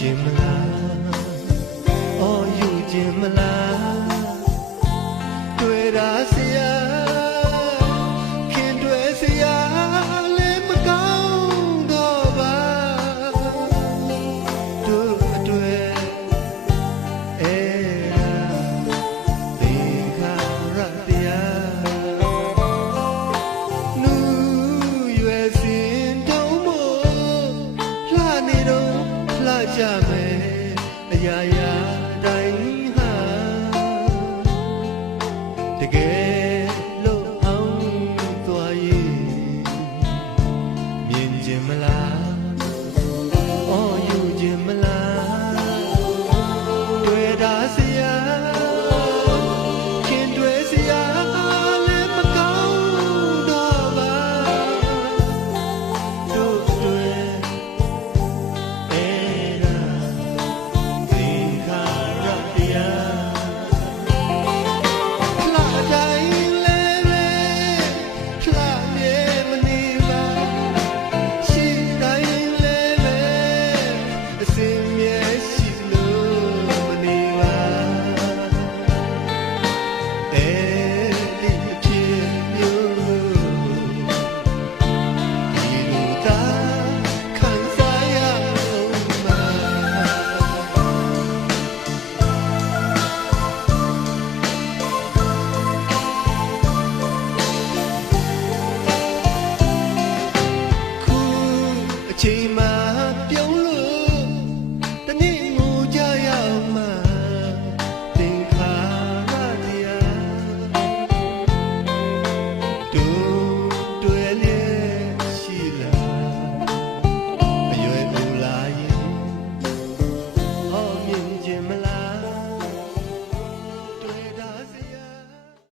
ခြင်းမလားအော်ယူခြင်းမလား ကြမယ်အရာရာ Chỉ